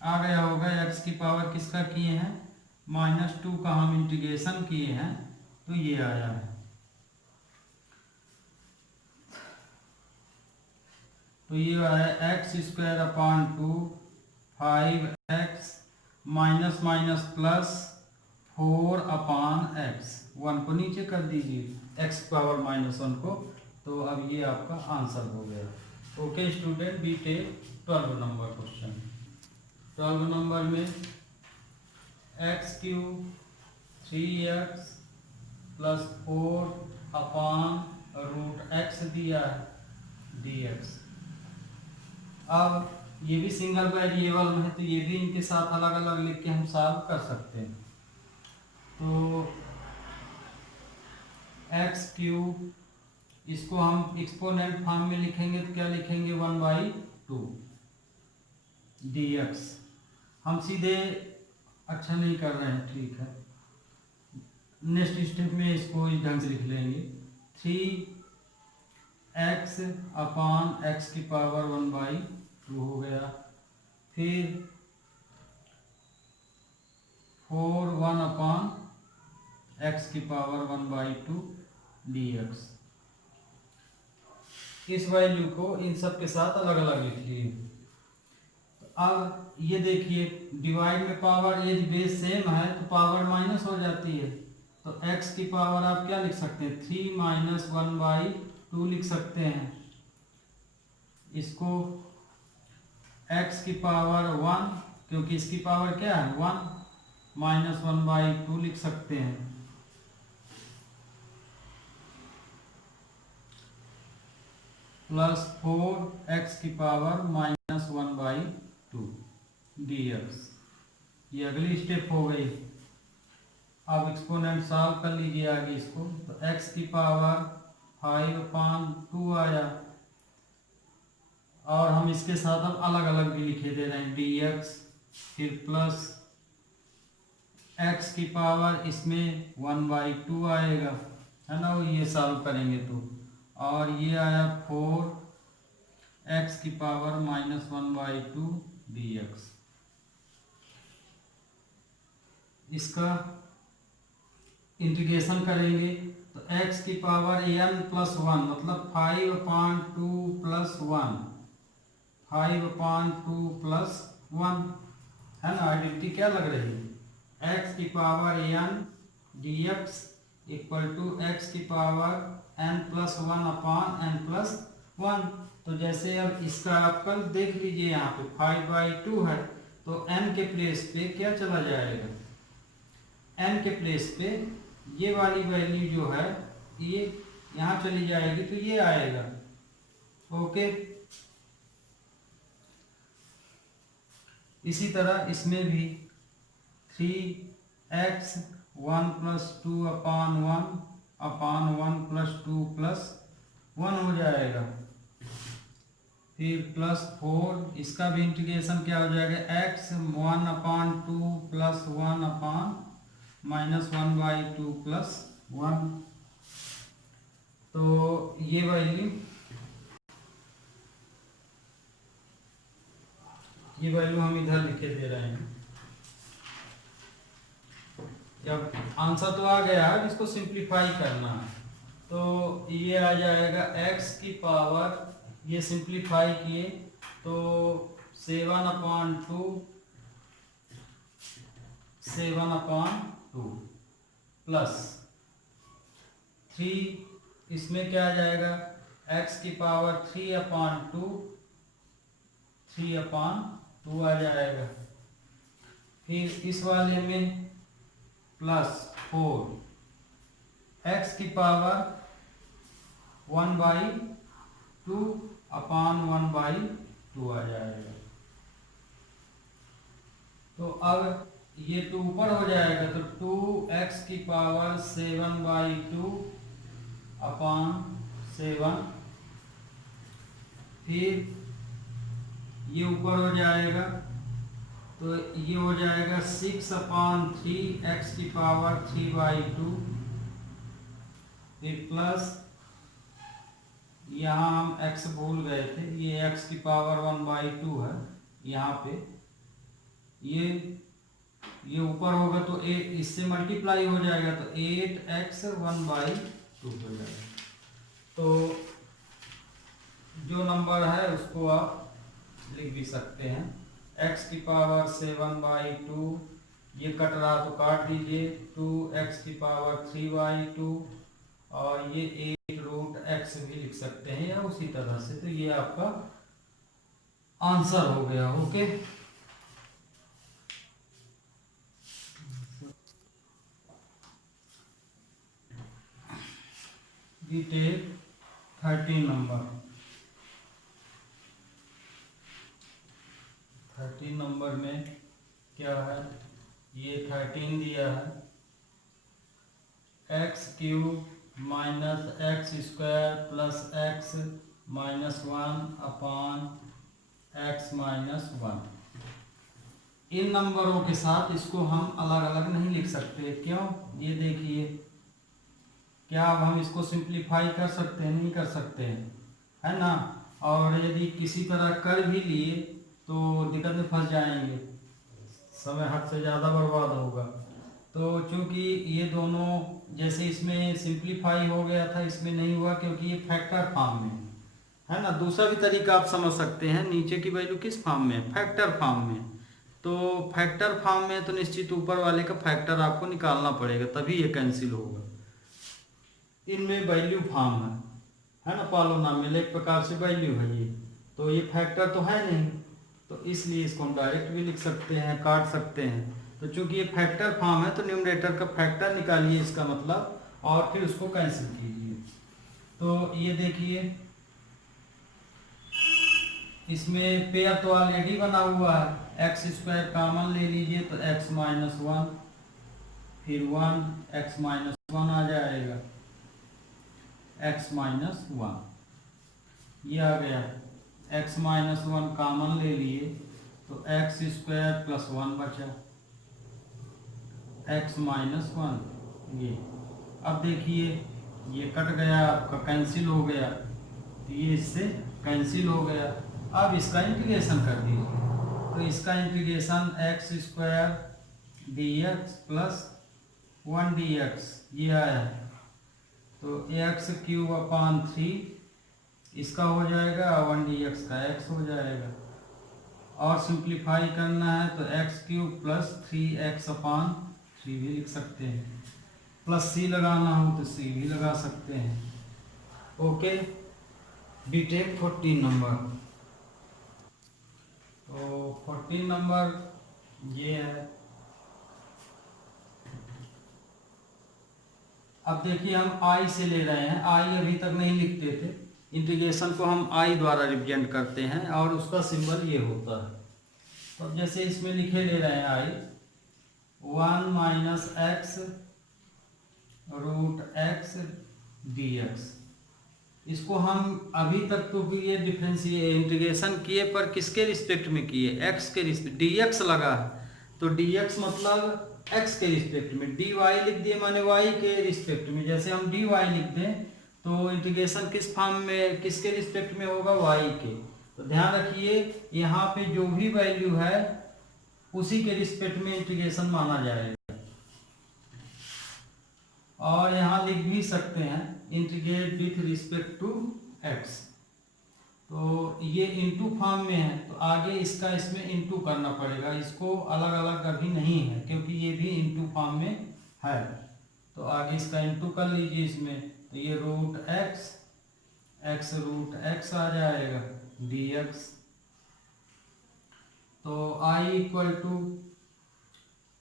आ गया होगा। x की पावर किसका किए हैं, -2 का हम इंटीग्रेशन किए हैं, तो ये आया है। तो ये आया x² 5x minus minus plus 4/x, 1 को नीचे कर दीजिए x पावर -1 को, तो अब ये आपका आंसर हो गया। Okay student, B tech 12 number question. 12 number में x³ 3x + 4/√x दिया है dx। अब ये भी सिंगल वेरिएबल में है, तो ये भी इनके साथ अलग अलग लिख के हम सॉल्व कर सकते हैं। तो x³ इसको हम एक्सपोनेंट फॉर्म में लिखेंगे, तो क्या लिखेंगे, 1/2 dx। हम सीधे अच्छा नहीं कर रहे हैं, ठीक है, नेक्स्ट स्टेप में इसको इस ढंग से लिख लेंगे, 3x/x की पावर 1/2 हो गया, फिर 4 1/x की पावर 1/2 dx। इस वैल्यू को इन सब के साथ अलग अलग लिखिए। अब ये देखिए, डिवाइड में पावर ये बेस सेम है तो पावर माइनस हो जाती है, तो x की पावर आप क्या लिख सकते हैं, 3 - 1/2 लिख सकते हैं। इसको x की पावर 1, क्योंकि इसकी पावर क्या है 1, -1/2 लिख सकते हैं। प्लस 4x की पावर -1/2 dx। ये अगली स्टेप हो गई। अब एक्सपोनेंट सॉल्व कर लीजिए आगे इसको, तो x की पावर 5/2 आया, और हम इसके साथ अब अलग अलग भी लिखे दे रहे हैं dx, फिर प्लस x की पावर इसमें 1/2 आएगा, है ना, वो ये सॉल्व करेंगे तो, और ये आया 4x की पावर -1/2 dx। इसका इंटीग्रेशन करेंगे तो x की पावर n + 1 मतलब 5/2 + 1, 5/2 + 1 है ना। आइडेंटिटी क्या लग रही है, x की पावर n dx = x की पावर n + 1/n + 1। तो जैसे अब इसका आप कल देख लीजिए, यहाँ पे 5/2 है, तो n के प्लेस पे क्या चला जाएगा, n के प्लेस पे ये वाली वैल्यू जो है ये यहाँ चली जाएगी, तो ये आएगा। ओके, इसी तरह इसमें भी 3x 1 + 2/1/1 + 2 + 1 हो जाएगा, फिर प्लस 4, इसका भी इंटीग्रेशन क्या हो जाएगा, x 1/2 + 1/-1/2 + 1। तो ये वैल्यू हम इधर लिखे दे रहे हैं। जब आंसर तो आ गया है, इसको सिंप्लीफाई करना है, तो ये आ जाएगा x की पावर, ये सिंप्लीफाई किए तो 7/2 प्लस 3, इसमें क्या आ जाएगा, x की पावर 3/2 आ जाएगा, फिर इस वाले में प्लस 4, x की पावर 1/2 अपान 1/2 आ जाएगा। तो अब ये 2 ऊपर हो जाएगा तो 2x की पावर 7/2 अपान 7, फिर ये ऊपर हो जाएगा तो ये हो जाएगा 6/3 x की पावर 3/2, फिर प्लस यहाँ हम x भूल गए थे, ये x की पावर 1/2 है यहाँ पे, ये ऊपर होगा तो इससे मल्टीप्लाई हो जाएगा तो 8x 1/2 हो जाएगा। तो जो नंबर है उसको आप लिख भी सकते हैं, x की पावर 7/2, ये कट रहा तो काट दीजिए, 2x की पावर 3/2 और ये 8√x भी लिख सकते हैं या उसी तरह से। तो ये आपका आंसर हो गया। Okay, we take 13 number. 13 number में क्या है, ये 13 दिया है, x³ minus x² plus x minus 1 अपान x माइनस 1। इन नंबरों के साथ इसको हम अलग अलग नहीं लिख सकते। क्यों? ये देखिए, क्या अब हम इसको सिंप्लीफाई कर सकते हैं? नहीं कर सकते हैं, है ना। और यदि किसी तरह कर भी लिए तो दिक्कत में फंस जाएंगे, समय हद से ज़्यादा बर्बाद होगा। तो चूंकि ये दोनों, जैसे इसमें सिंप्लीफाई हो गया था, इसमें नहीं हुआ क्योंकि ये फैक्टर फॉर्म में है ना। दूसरा भी तरीका आप समझ सकते हैं, नीचे की वैल्यू किस फॉर्म में, फैक्टर फॉर्म में। तो फैक्टर फॉर्म में तो निश्चित ऊपर वाले का फैक्टर आपको निकालना पड़ेगा, तभी ये कैंसिल होगा। इनमें वैल्यू फॉर्म है ना, पॉलिनोमियल एक प्रकार से वैल्यू है ये, तो ये फैक्टर तो है नहीं, तो इसलिए इसको हम डायरेक्ट भी लिख सकते हैं, काट सकते हैं। तो चूंकि ये फैक्टर फॉर्म है तो न्यूमरेटर का फैक्टर निकालिए इसका मतलब, और फिर उसको कैंसिल कीजिए। तो ये देखिए, इसमें पेयर तो ऑलरेडी बना हुआ है, x² कॉमन ले लीजिए तो x माइनस 1, फिर 1 x माइनस 1 आ जाएगा, x माइनस 1 ये आ गया। x माइनस 1 कॉमन ले लिए तो x² प्लस 1 बचा, x माइनस 1 ये। अब देखिए ये कट गया, आपका कैंसिल हो गया, तो ये इससे कैंसिल हो गया। अब इसका इंटीग्रेशन कर दीजिए, तो इसका integration x² dx plus 1 dx ये आया, तो x³ अपान 3 इसका हो जाएगा, 1 dx का x हो जाएगा। और सिंप्लीफाई करना है तो x³ प्लस 3x अपान 3 भी लिख सकते हैं, प्लस c लगाना हो तो c भी लगा सकते हैं। Okay, BTech 14 number. तो 14 नंबर ये है। अब देखिए हम i से ले रहे हैं, i अभी तक नहीं लिखते थे, इंटीग्रेशन को हम i द्वारा रिप्रेजेंट करते हैं और उसका सिंबल ये होता है। तो जैसे इसमें लिखे ले रहे हैं i 1 minus x root x dx, इसको हम अभी तक तो भी ये डिफरेंशिएट इंटीग्रेशन किए पर किसके रिस्पेक्ट में किए, x के रिस्पेक्ट, dx लगा है तो dx मतलब x के रिस्पेक्ट में, dy लिख दिए माने y के रिस्पेक्ट में। जैसे हम dy लिख दें तो इंटीग्रेशन किस फॉर्म में, किसके रिस्पेक्ट में होगा, y के। तो ध्यान रखिए यहाँ पे जो भी वैल्यू है उसी के रिस्पेक्ट में इंटीग्रेशन माना जाएगा। और यहाँ लिख भी सकते हैं integrate with respect to x, तो ये इनटू फॉर्म में है तो आगे इसका इसमें इनटू करना पड़ेगा, इसको अलग अलग अभी नहीं है क्योंकि ये भी इनटू फॉर्म में है। तो आगे इसका इनटू कर लीजिए इसमें, तो ये रूट x रूट x आ जाएगा dx। तो i इक्वल टू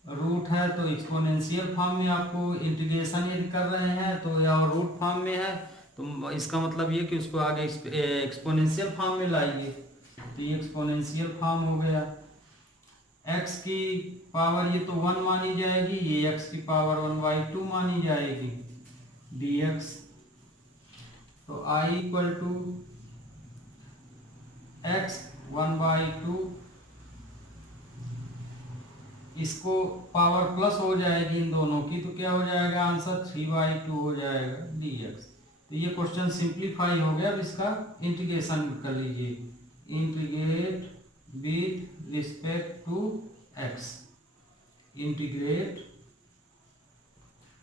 रूट है तो एक्सपोनेंशियल फॉर्म में आपको इंटीग्रेशन यदि कर रहे हैं तो, या रूट फॉर्म में है तो इसका मतलब ये कि उसको आगे एक्सपोनेंशियल फॉर्म में लाइए। तो ये एक्सपोनेंशियल फॉर्म हो गया। x की पावर ये तो 1 मानी जाएगी, ये x की पावर 1/2 मानी जाएगी dx। तो I इक्वल टू x 1/2, इसको पावर प्लस हो जाएगी इन दोनों की, तो क्या हो जाएगा आंसर 3/2 हो जाएगा dx। तो ये क्वेश्चन सिंप्लीफाई हो गया। अब इसका इंटीग्रेशन कर लीजिए, integrate with respect to x, integrate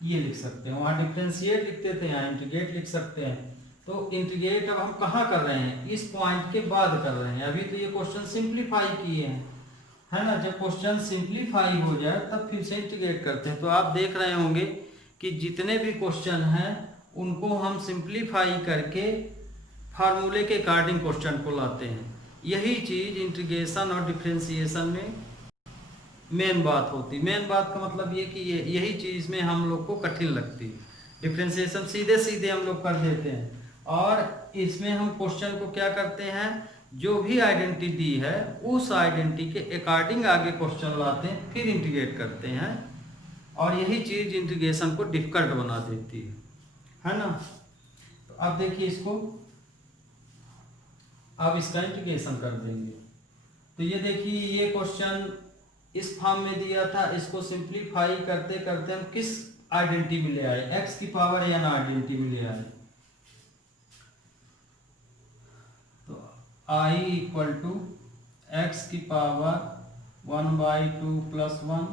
ये लिख सकते हैं, वहां डिफरेंशिएट लिखते थे, यहाँ इंटीग्रेट लिख सकते हैं। तो इंटीग्रेट अब हम कहाँ कर रहे हैं, इस पॉइंट के बाद कर रहे हैं। अभी तो ये क्वेश्चन सिंप्लीफाई किए हैं, है ना। जब क्वेश्चन सिंप्लीफाई हो जाए तब फिर से इंटीग्रेट करते हैं। तो आप देख रहे होंगे कि जितने भी क्वेश्चन हैं उनको हम सिंप्लीफाई करके फार्मूले के अकॉर्डिंग क्वेश्चन को लाते हैं। यही चीज इंटीग्रेशन और डिफरेंशिएशन में मेन बात होती। मेन बात का मतलब ये कि यही चीज में हम लोग को कठिन लगती है। डिफरेंशिएशन सीधे सीधे हम लोग कर देते हैं, और इसमें हम क्वेश्चन को क्या करते हैं, जो भी आइडेंटिटी दी है उस आइडेंटिटी के अकॉर्डिंग आगे क्वेश्चन लाते हैं, फिर इंटीग्रेट करते हैं। और यही चीज इंटीग्रेशन को डिफिकल्ट बना देती है ना। तो अब देखिए इसको, अब इसका इंटीग्रेशन कर देंगे। तो ये देखिए ये क्वेश्चन इस फॉर्म में दिया था, इसको सिंप्लीफाई करते करते हम किस आइडेंटिटी में ले आए, x की पावर n आइडेंटिटी में ले आए। तो I इक्वल टू x की पावर 1/2 + 1,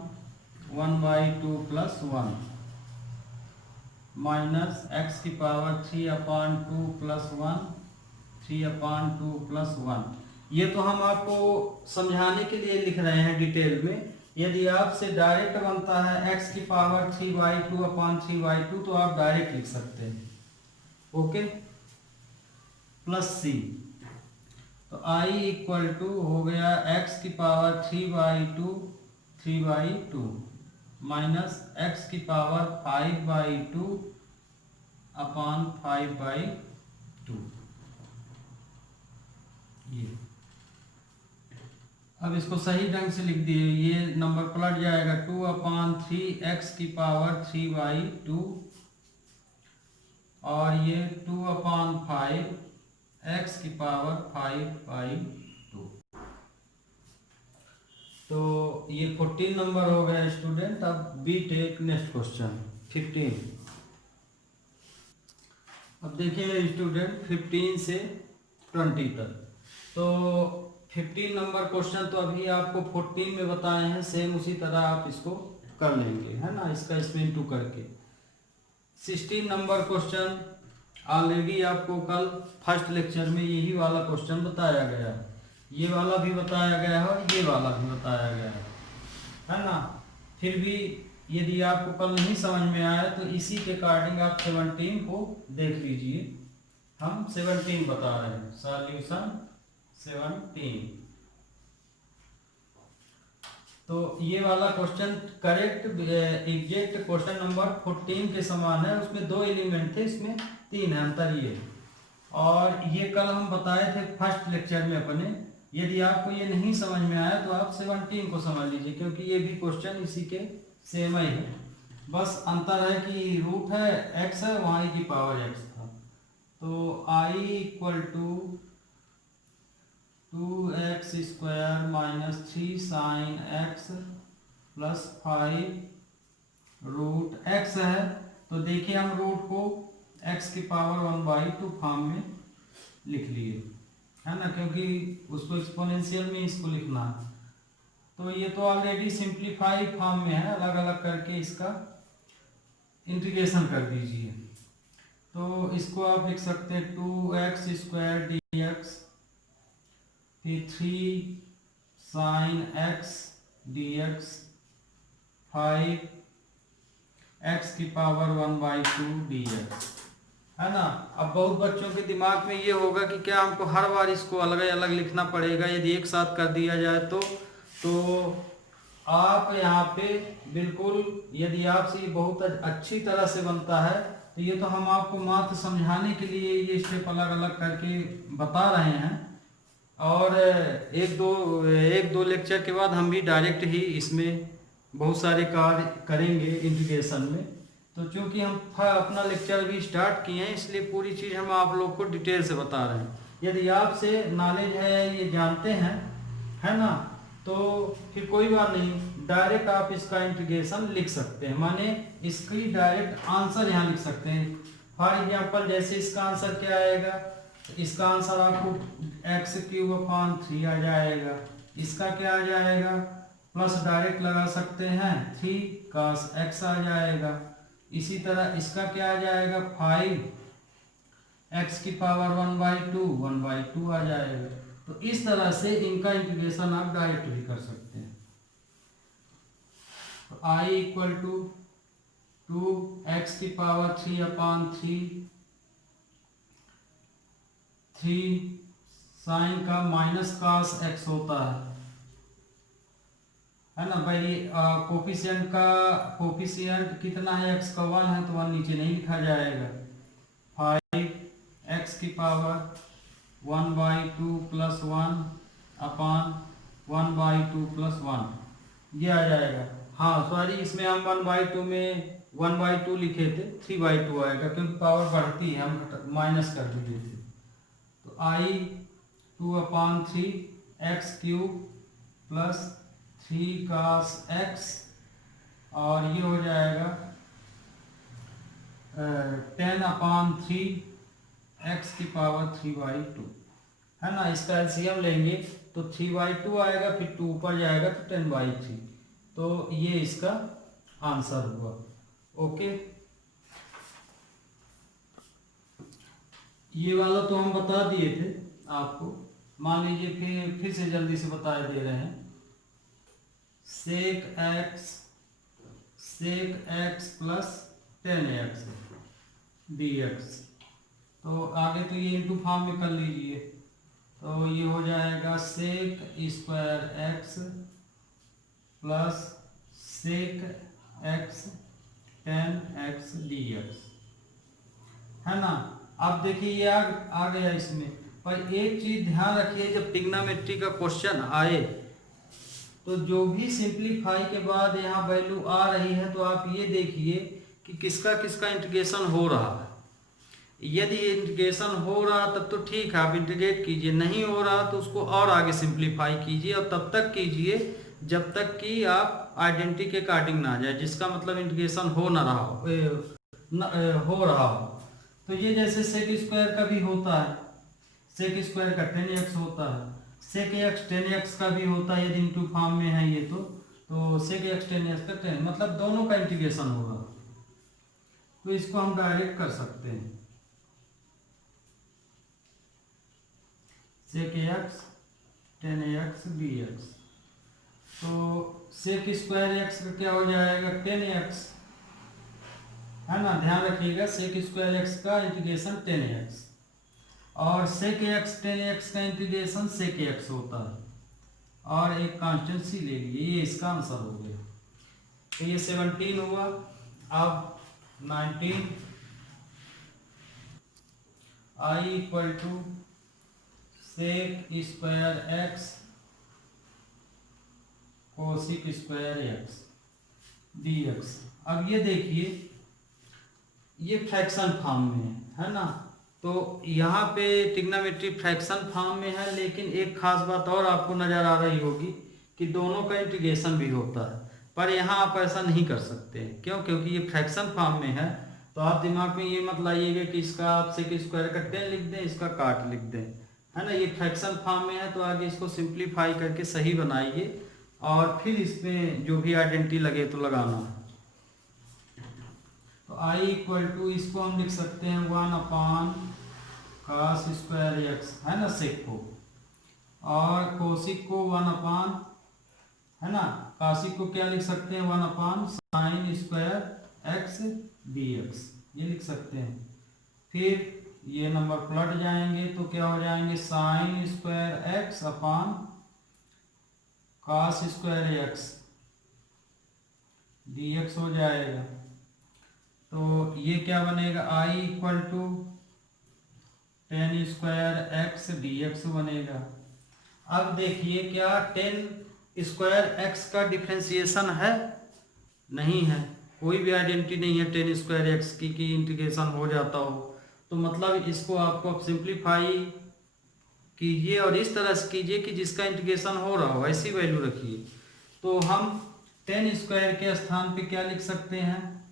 1/2 + 1 माइनस x की पावर 3/2 + 1, 3/2 + 1। ये तो हम आपको समझाने के लिए लिख रहे हैं डिटेल में। यदि आपसे डायरेक्ट बनता है x की पावर 3/2/3/2 तो आप डायरेक्ट लिख सकते हैं, ओके, प्लस c। तो I इक्वल टू हो गया x की पावर 3/2 माइनस x की पावर 5/2/5/2। ये अब इसको सही ढंग से लिख दिए, ये नंबर पलट जाएगा 2/3 x की पावर 3/2 और ये 2/5 x की पावर 5/2। तो ये 14 नंबर हो गया स्टूडेंट। अब बी टेक नेक्स्ट क्वेश्चन 15। अब देखिए स्टूडेंट 15 से 20 तक। तो 15 नंबर क्वेश्चन तो अभी आपको 14 में बताए हैं, सेम उसी तरह आप इसको कर लेंगे, है ना, इसका इसमें इंटू करके। 16 नंबर क्वेश्चन ऑलरेडी आपको कल फर्स्ट लेक्चर में यही वाला क्वेश्चन बताया गया, ये वाला भी बताया गया है और ये वाला भी बताया गया है ना। फिर भी यदि आपको कल नहीं समझ में आया तो इसी के अकॉर्डिंग आप 17 को देख लीजिए। हम 17 बता रहे हैं, सॉल्यूशन 17। तो ये वाला question correct exact question number 14 के समान है। उसमें 2 एलिमेंट थे, इसमें 3 है, अंतर ये। और ये कल हम बताए थे फर्स्ट लेक्चर में अपने। यदि आपको ये नहीं समझ में आया तो आप 17 को समझ लीजिए, क्योंकि ये भी क्वेश्चन इसी के सेम ही है। बस अंतर है कि रूट है x है, वहाँ की पावर x था। तो I equal to 2x² - 3 sin x + 5 root x है। तो देखिए हम रूट को x की पावर 1/2 फॉर्म में लिख लिए, है ना, क्योंकि उसको एक्सपोनेंशियल में इसको लिखना है। तो ये तो ऑलरेडी सिंप्लीफाई फॉर्म में है, अलग अलग करके इसका इंटीग्रेशन कर दीजिए। तो इसको आप लिख सकते हैं 2x² dx, फिर 3 sin x dx, 5 x की पावर 1/2 dx, है ना। अब बहुत बच्चों के दिमाग में ये होगा कि क्या हमको हर बार इसको अलग अलग लिखना पड़ेगा, यदि एक साथ कर दिया जाए तो आप यहाँ पे बिल्कुल, यदि आपसे ये बहुत अच्छी तरह से बनता है तो ये तो हम आपको मात्र समझाने के लिए ये स्टेप अलग अलग करके बता रहे हैं, और एक दो लेक्चर के बाद हम भी डायरेक्ट ही इसमें बहुत सारे कार्य करेंगे इंटीग्रेशन में। तो चूंकि हम अपना लेक्चर भी स्टार्ट किए हैं, इसलिए पूरी चीज़ हम आप लोग को डिटेल से बता रहे हैं। यदि आपसे नॉलेज है, ये जानते हैं, है ना, तो फिर कोई बात नहीं, डायरेक्ट आप इसका इंटीग्रेशन लिख सकते हैं, माने इसकी डायरेक्ट आंसर यहाँ लिख सकते हैं। फॉर एग्जाम्पल जैसे इसका आंसर क्या आएगा, इसका आंसर आपको x³ आ जाएगा। इसका क्या आ जाएगा, प्लस डायरेक्ट लगा सकते हैं 3 cos x आ जाएगा। इसी तरह इसका क्या आ जाएगा, 5x⁻1/2 आ जाएगा। तो इस तरह से इनका इंटीग्रेशन आप डायरेक्ट भी कर सकते हैं। तो I = 2x⁻3/3 साइन का माइनस cos x होता है ना भाई। कोफिशिएंट कितना है, x का 1 है तो 1 नीचे नहीं लिखा जाएगा। 5x⁻1/2 + 1/1/2 + 1 ये आ जाएगा। हाँ सॉरी, इसमें हम 1/2 में 1/2 लिखे थे, 3/2 आएगा क्योंकि पावर बढ़ती है, हम माइनस कर दिए थे। तो I 2/3 x³ + 3 cos x, और ये हो जाएगा 10/3 x⁻3/2 है ना। इसका एलसीएम लेंगे तो 3/2 आएगा, फिर 2 ऊपर जाएगा तो 10/3। तो ये इसका आंसर हुआ। ओके, ये वाला तो हम बता दिए थे आपको। मान लीजिए फिर से जल्दी से बता दे रहे हैं। sec x + 10x dx। तो आगे तो ये इंटू फॉर्म में कर लीजिए, तो ये हो जाएगा sec² x + sec x 10x dx, है ना। अब देखिए ये आ गया इसमें, पर एक चीज ध्यान रखिए, जब ट्रिग्नोमेट्री का क्वेश्चन आए तो जो भी सिंप्लीफाई के बाद यहाँ वैल्यू आ रही है, तो आप ये देखिए कि किसका किसका इंटीग्रेशन हो रहा है। यदि इंटीग्रेशन हो रहा तब तो ठीक है, आप इंटीग्रेट कीजिए, नहीं हो रहा तो उसको और आगे सिंप्लीफाई कीजिए, और तब तक कीजिए जब तक कि आप आइडेंटिटी के अकॉर्डिंग ना जाए, जिसका मतलब इंटीग्रेशन हो ना रहा हो, हो रहा हो। तो ये जैसे sec² का भी होता है, sec² का 10x होता है, sec x 10x का भी होता है, यदि इंटू फॉर्म में है ये तो sec x 10x का 10, मतलब दोनों का इंटीग्रेशन होगा। तो इसको हम डायरेक्ट कर सकते हैं, sec x 10x dx। तो sec² x का क्या हो जाएगा, 10x, है ना। ध्यान रखिएगा, sec² x का इंटीग्रेशन 10x, और sec x 10x का इंटीग्रेशन sec x होता है, और एक कांस्टेंट c ले लीजिए, ये इसका आंसर हो गया। तो ये 17 हुआ। अब 19, I = sec² x cosec² x dx। अब ये देखिए, ये फ्रैक्शन फॉर्म में है ना। तो यहाँ पे ट्रिग्नोमेट्री फ्रैक्शन फॉर्म में है, लेकिन एक खास बात और आपको नजर आ रही होगी कि दोनों का इंटीग्रेशन भी होता है, पर यहाँ आप ऐसा नहीं कर सकते। क्यों? क्योंकि ये फ्रैक्शन फॉर्म में है। तो आप दिमाग में ये मत लाइएगा कि इसका आप sec² का 10 लिख दें, इसका काट लिख दें, है ना। ये फ्रैक्शन फॉर्म में है, तो आगे इसको सिंप्लीफाई करके सही बनाइए, और फिर इसमें जो भी आइडेंटिटी लगे तो लगाना है। तो I = इसको हम लिख सकते हैं 1/cos² x, है ना, sec को, और cosec को 1/, है ना, cosec को क्या लिख सकते हैं, 1/sin² x dx, ये लिख सकते हैं। फिर ये नंबर पलट जाएंगे तो क्या हो जाएंगे, sin² x cos² x dx हो जाएगा। तो तो ये क्या बनेगा, I equal to ten square X D X बनेगा। अब देखिए क्या टेन स्क्वायर एक्स का डिफ्रेंसिएशन है? नहीं है, कोई भी आइडेंटिटी नहीं है टेन स्क्वायर एक्स की इंटीग्रेशन हो जाता हो। तो मतलब इसको आपको अब सिंप्लीफाई कीजिए और इस तरह से कीजिए कि जिसका इंटीग्रेशन हो रहा हो ऐसी वैल्यू रखिए। तो हम टेन स्क्वायर के स्थान पे क्या लिख सकते हैं,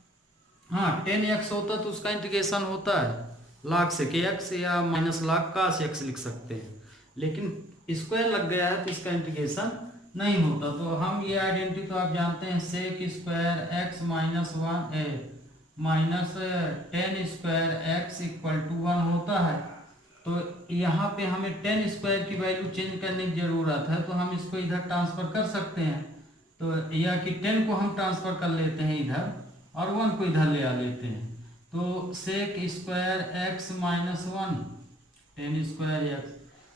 हाँ टेन एक्स होता तो उसका इंटीग्रेशन होता है log sec एक्स या माइनस log cos एक्स लिख सकते हैं, लेकिन स्क्वायर लग गया है तो इसका इंटीग्रेशन नहीं होता। तो हम ये आइडेंटिटी तो आप जानते हैं sec square X minus one minus tan square X equal to one होता है। तो यहाँ पे हमें टेन स्क्वायर की वैल्यू चेंज करने की ज़रूरत है, तो हम इसको इधर ट्रांसफ़र कर सकते हैं। तो या कि टेन को हम ट्रांसफ़र कर लेते हैं इधर और वन को इधर ले आ लेते हैं। तो sec square X minus one tan square X.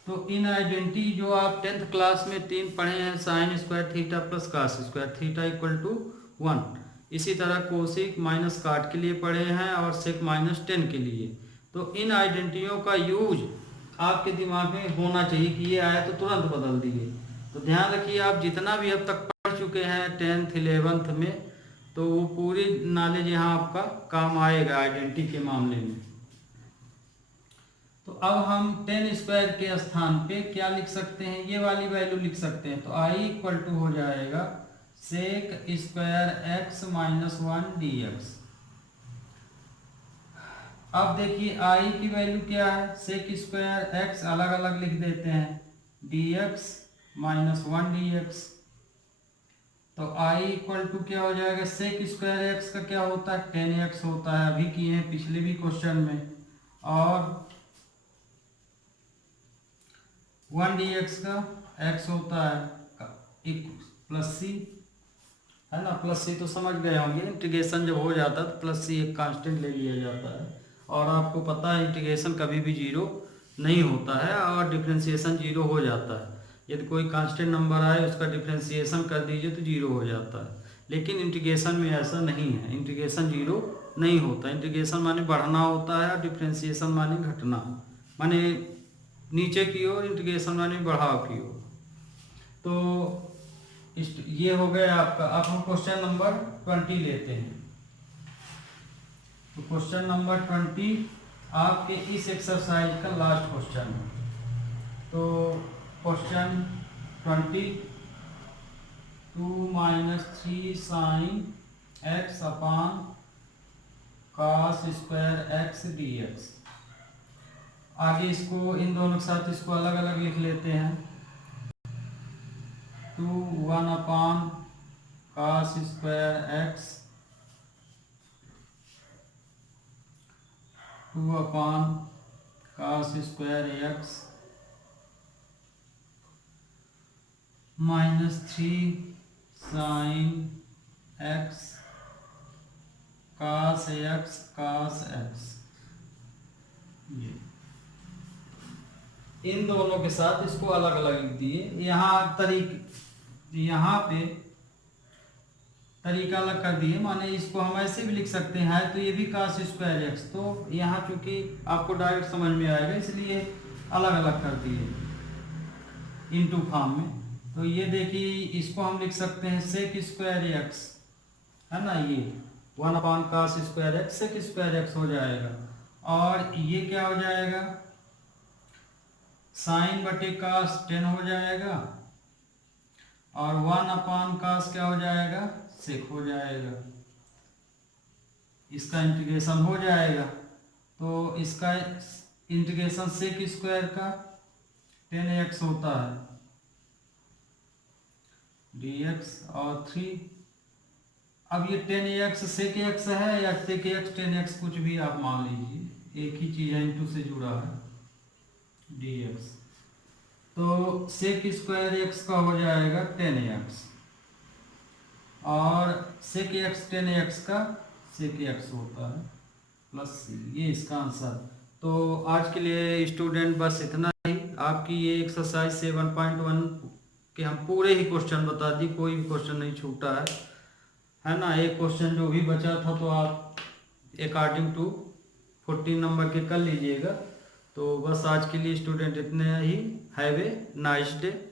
तो इन आइडेंटिटी जो आप 10th क्लास में 3 पढ़े हैं, sine square theta plus cos square theta equal to 1, इसी तरह कोसिक माइनस काट के लिए पढ़े हैं और सेक माइनस 10 के लिए। तो इन आइडेंटिटियों का यूज आपके दिमाग में होना चाहिए कि ये आया तो तुरंत बदल दिए। तो ध्यान रखिए आप जितना भी अब तक पढ़ चुके हैं 10th 11th में, तो वो पूरी नॉलेज यहाँ आपका काम आएगा आइडेंटिटी के मामले में। तो अब हम टेन स्क्वायर के स्थान पे क्या लिख सकते हैं, ये वाली वैल्यू लिख सकते हैं। तो आई इक्वल टू हो जाएगा sec square X minus one D X. अब देखिए आई की वैल्यू क्या है, सेक स्क्वायर एक्स अलग अलग लिख देते हैं, D x minus one D x. तो आई इक्वल टू क्या हो जाएगा, सेक स्क्वायर एक्स का क्या होता है, टेन एक्स होता है, अभी किए हैं पिछले भी क्वेश्चन में, और वन डी एक्स का एक्स होता है प्लस सी, है ना, प्लस सी तो समझ गए होंगे। इंटीग्रेशन जब हो जाता है तो प्लस सी एक कांस्टेंट ले लिया जाता है, और आपको पता है इंटीग्रेशन कभी भी जीरो नहीं होता है और डिफ्रेंसिएशन जीरो हो जाता है। यदि कोई कांस्टेंट नंबर आए उसका डिफ्रेंसिएशन कर दीजिए तो जीरो हो जाता है, लेकिन इंटीग्रेशन में ऐसा नहीं है, इंटीग्रेशन जीरो नहीं होता। इंटीग्रेशन माने बढ़ना होता है और डिफ्रेंसिएशन माने घटना, माने नीचे की ओर, इंटीग्रेशन माने बढ़ाव की ओर। तो ये हो गया आपका। अब हम क्वेश्चन नंबर 20 लेते हैं। तो क्वेश्चन नंबर 20 आपके इस एक्सरसाइज का लास्ट क्वेश्चन है। तो क्वेश्चन 20, 2 माइनस 3 साइन एक्स अपान cos square X D x. आगे इसको इन दोनों के साथ इसको अलग अलग लिख लेते हैं। 2 1 अपान कॉस स्क्वायर एक्स 2 अपान cos square X minus 3 sine x cos x. ये इन दोनों के साथ इसको अलग अलग लिख दिए। यहाँ पे तरीका अलग कर दिए, माने इसको हम ऐसे भी लिख सकते हैं तो ये भी कॉस स्क्वायर एक्स। तो यहाँ चूंकि आपको डायरेक्ट समझ में आएगा इसलिए अलग अलग कर दिए इनटू फॉर्म में। तो ये देखिए इसको हम लिख सकते हैं सेक स्क्वायर एक्स, है ना, ये 1 upon cos square X sec square X हो जाएगा। और ये क्या हो जाएगा, साइन बटे कॉस 10 हो जाएगा, और 1 अपान कॉस क्या हो जाएगा, सेक हो जाएगा। इसका इंटीग्रेशन हो जाएगा। तो इसका इंटीग्रेशन सेक स्क्वायर का 10x होता है dx और 3। अब ये 10x सेक x है या सेक x 10x कुछ भी आप मान लीजिए, एक ही चीज है, इंटू से जुड़ा है dx। तो सेक स्क्वायर x का हो जाएगा 10x और सेक x 10x का सेक x होता है प्लस c। ये इसका आंसर। तो आज के लिए स्टूडेंट बस इतना ही। आपकी ये एक्सरसाइज 7.1 के हम पूरे ही क्वेश्चन बता दी, कोई भी क्वेश्चन नहीं छूटा है ना। एक क्वेश्चन जो भी बचा था तो आप अकॉर्डिंग टू 14 नंबर के कर लीजिएगा। तो बस आज के लिए स्टूडेंट इतने ही। Have a nice day.